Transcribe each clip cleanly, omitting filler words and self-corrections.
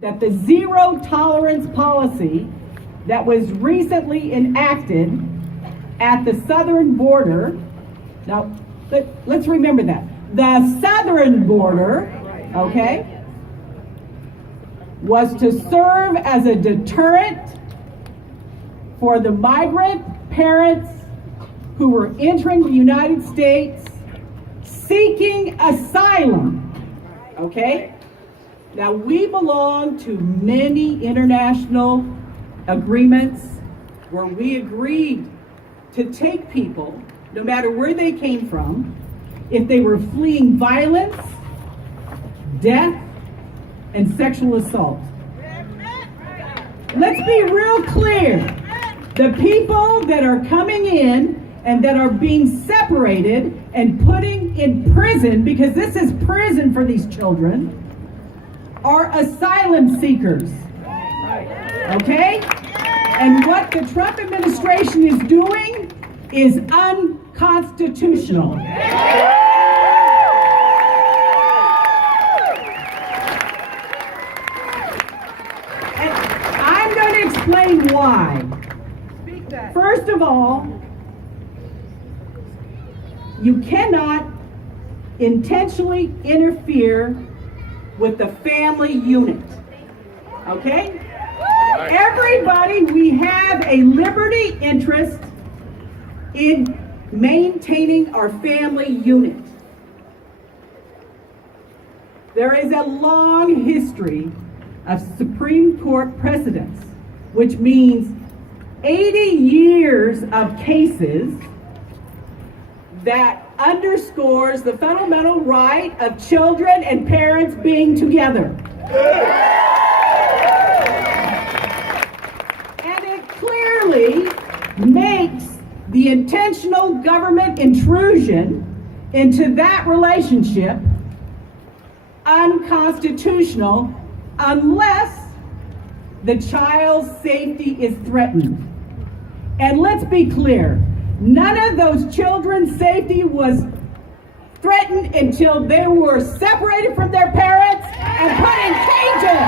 that the zero tolerance policy that was recently enacted at the southern border, now let's remember that, the southern border, okay, was to serve as a deterrent for the migrant parents who were entering the United States seeking asylum, okay? Now, we belong to many international agreements where we agreed to take people, no matter where they came from, if they were fleeing violence, death, and sexual assault. Let's be real clear. The people that are coming in and that are being separated and putting in prison, because this is prison for these children, are asylum seekers. Okay? And what the Trump administration is doing is unconstitutional. And I'm going to explain why. First of all, you cannot intentionally interfere with the family unit. Okay? Everybody, we have a liberty interest in maintaining our family unit. There is a long history of Supreme Court precedents, which means 80 years of cases that underscores the fundamental right of children and parents being together. And it clearly makes the intentional government intrusion into that relationship unconstitutional unless the child's safety is threatened. And let's be clear, none of those children's safety was threatened until they were separated from their parents and put in cages.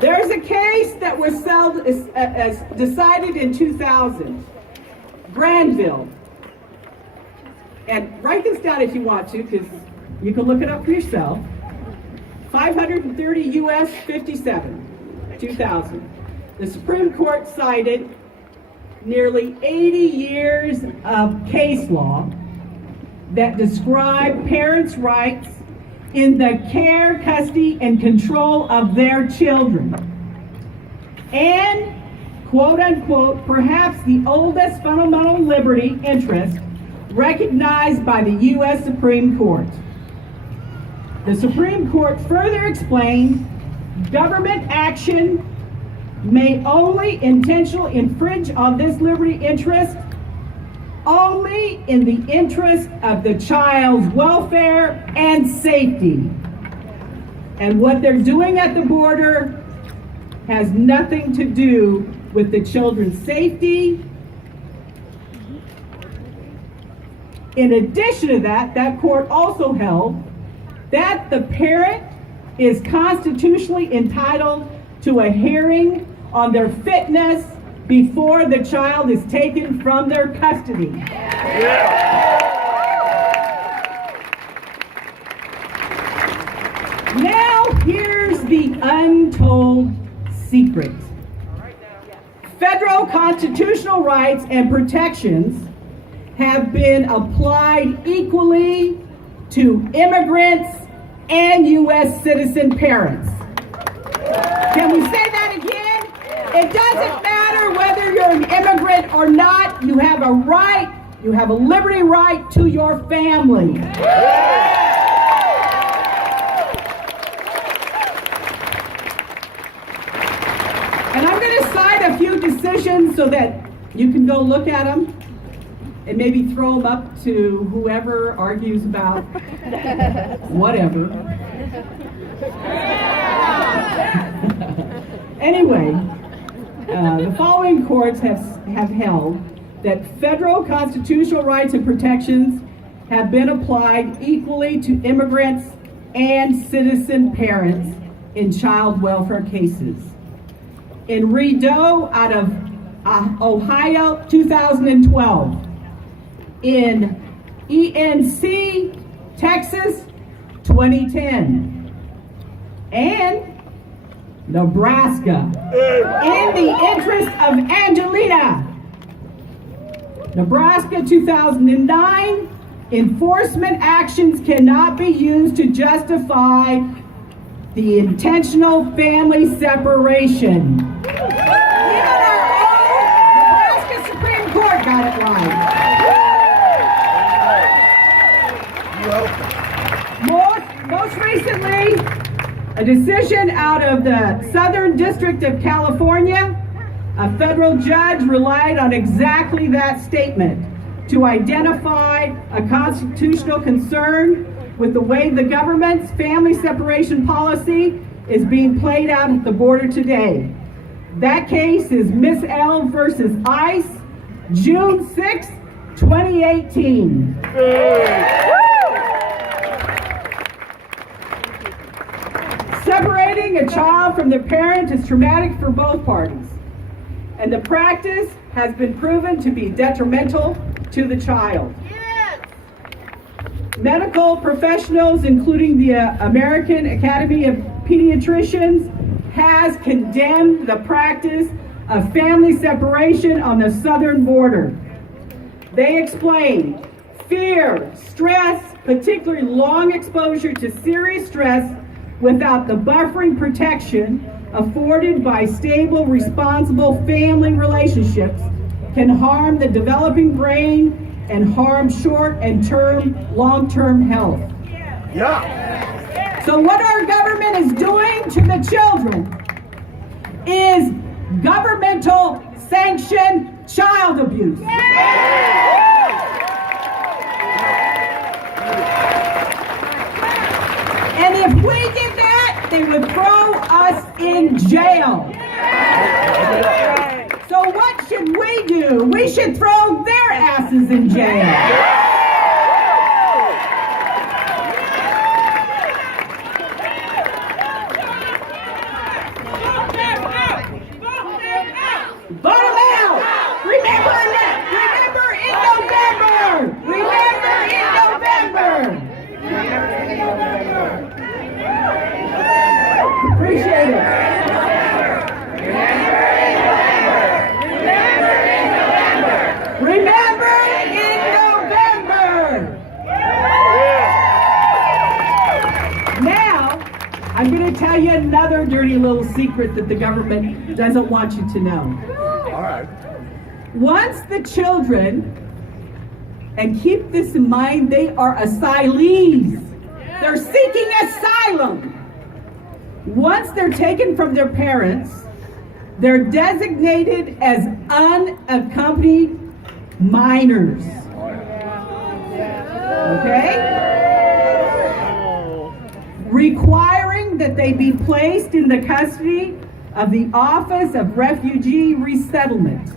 There's a case that was decided in 2000, Granville. And write this down if you want to, because you can look it up for yourself. 530 U.S. 57, 2000. The Supreme Court cited nearly 80 years of case law that describe parents' rights in the care, custody, and control of their children. And, quote unquote, perhaps the oldest fundamental liberty interest recognized by the U.S. Supreme Court. The Supreme Court further explained government action may only intentionally infringe on this liberty interest only in the interest of the child's welfare and safety. And what they're doing at the border has nothing to do with the children's safety. In addition to that, that court also held that the parent is constitutionally entitled to a hearing on their fitness before the child is taken from their custody. Now here's the untold secret. Federal constitutional rights and protections have been applied equally to immigrants and U.S. citizen parents. Can we say that again? It doesn't matter whether you're an immigrant or not, you have a right, you have a liberty right to your family. And I'm going to cite a few decisions so that you can go look at them and maybe throw them up to whoever argues about whatever. Anyway, the following courts have held that federal constitutional rights and protections have been applied equally to immigrants and citizen parents in child welfare cases. In Rideau out of Ohio, 2012. In ENC, Texas, 2010. And Nebraska, in the interest of Angelina. Nebraska, 2009. Enforcement actions cannot be used to justify the intentional family separation. Even our own Nebraska Supreme Court got it right. Most recently, a decision out of the Southern District of California, a federal judge relied on exactly that statement to identify a constitutional concern with the way the government's family separation policy is being played out at the border today. That case is Miss L versus ICE, June 6, 2018. Separating a child from their parent is traumatic for both parties, and the practice has been proven to be detrimental to the child. Yes. Medical professionals, including the American Academy of Pediatricians, has condemned the practice of family separation on the southern border. They explain fear, stress, particularly long exposure to serious stress without the buffering protection afforded by stable, responsible family relationships can harm the developing brain and harm short and long-term health. Yeah. So what our government is doing to the children is governmental sanctioned child abuse. And if we did that, they would throw us in jail. So what should we do? We should throw their asses in jail. Vote them out! Remember in November! Remember in November! Appreciate it. Remember in November. Now, I'm going to tell you another dirty little secret that the government doesn't want you to know. All right. Once the children, and keep this in mind, they are asylees. They're seeking asylum. Once they're taken from their parents, they're designated as unaccompanied minors. Okay? Requiring that they be placed in the custody of the Office of Refugee Resettlement.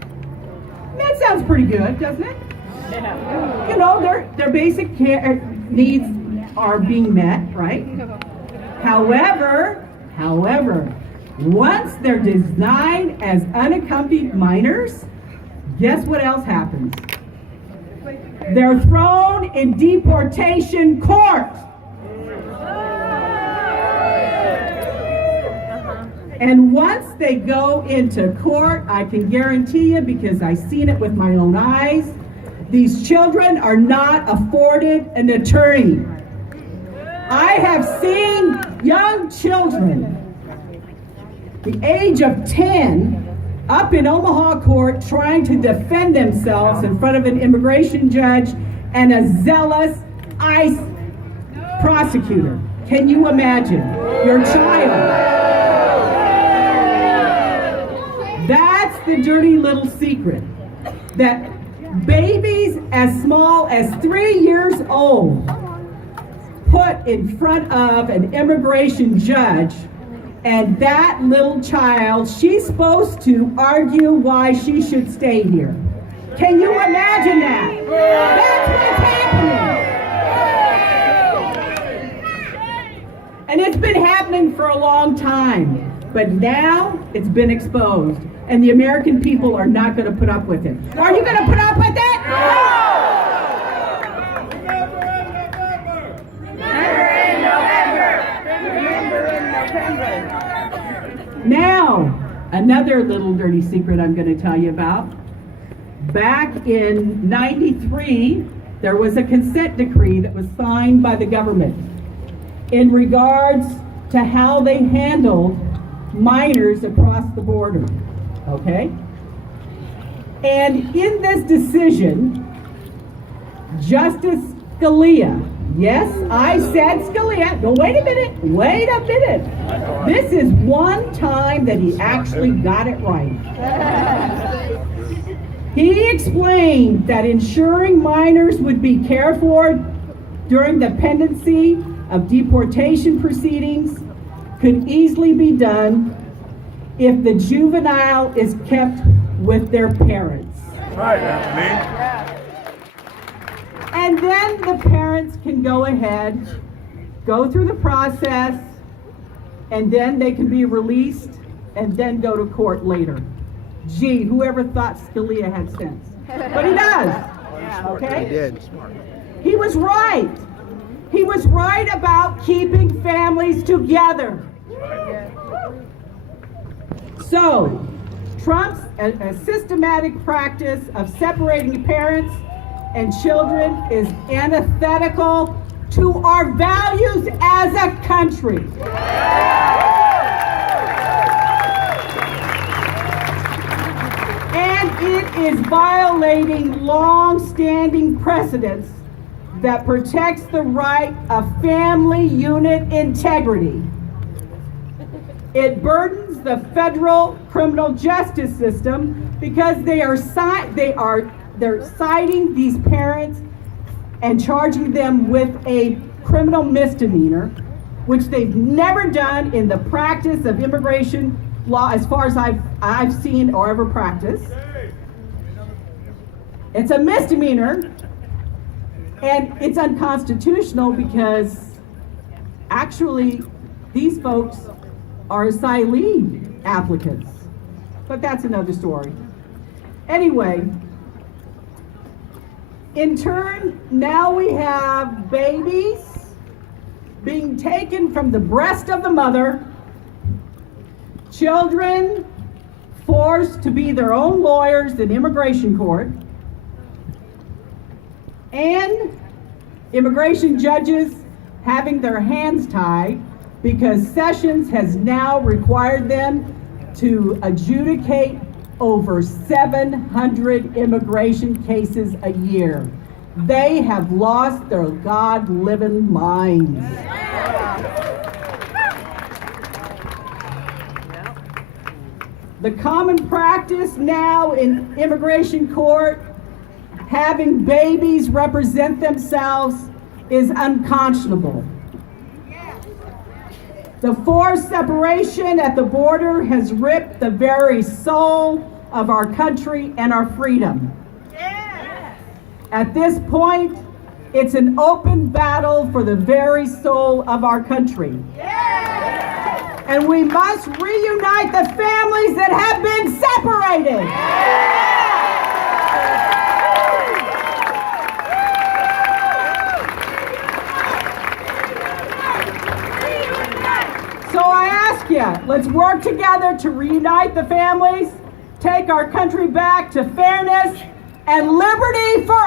That sounds pretty good, doesn't it? Yeah. You know, their basic care needs are being met, right? However, once they're designed as unaccompanied minors, guess what else happens? They're thrown in deportation court. And once they go into court, I can guarantee you, because I've seen it with my own eyes, these children are not afforded an attorney. I have seen young children, the age of 10, up in Omaha court trying to defend themselves in front of an immigration judge and a zealous ICE prosecutor. Can you imagine? Your child. That's the dirty little secret. That babies as small as 3 years old put in front of an immigration judge, and that little child, she's supposed to argue why she should stay here. Can you imagine that? That's what's happening. And it's been happening for a long time. But now it's been exposed. And the American people are not going to put up with it. Are you going to put up with it? No! Now, another little dirty secret I'm going to tell you about. Back in '93, there was a consent decree that was signed by the government in regards to how they handled minors across the border. Okay? And in this decision, Justice Scalia, yes, I said Scalia. No, wait a minute. This is one time that he actually got it right. He explained that ensuring minors would be cared for during the pendency of deportation proceedings could easily be done if the juvenile is kept with their parents. Right, Anthony. And then the parents can go ahead, go through the process, and then they can be released and then go to court later. Gee, whoever thought Scalia had sense. But he does. Okay? He did. He was right. He was right about keeping families together. So, Trump's a systematic practice of separating parents and children is antithetical to our values as a country. And it is violating long-standing precedents that protects the right of family unit integrity. It burdens the federal criminal justice system because they're citing these parents and charging them with a criminal misdemeanor, which they've never done in the practice of immigration law as far as I've seen or ever practiced. It's a misdemeanor, and it's unconstitutional because actually these folks are asylee applicants. But that's another story. Anyway, in turn, now we have babies being taken from the breast of the mother, children forced to be their own lawyers in immigration court, and immigration judges having their hands tied because Sessions has now required them to adjudicate over 700 immigration cases a year. They have lost their God-living minds. The common practice now in immigration court, having babies represent themselves, is unconscionable. The forced separation at the border has ripped the very soul of our country and our freedom. At this point, it's an open battle for the very soul of our country. And we must reunite the families that have been separated. So I ask you, let's work together to reunite the families, take our country back to fairness and liberty for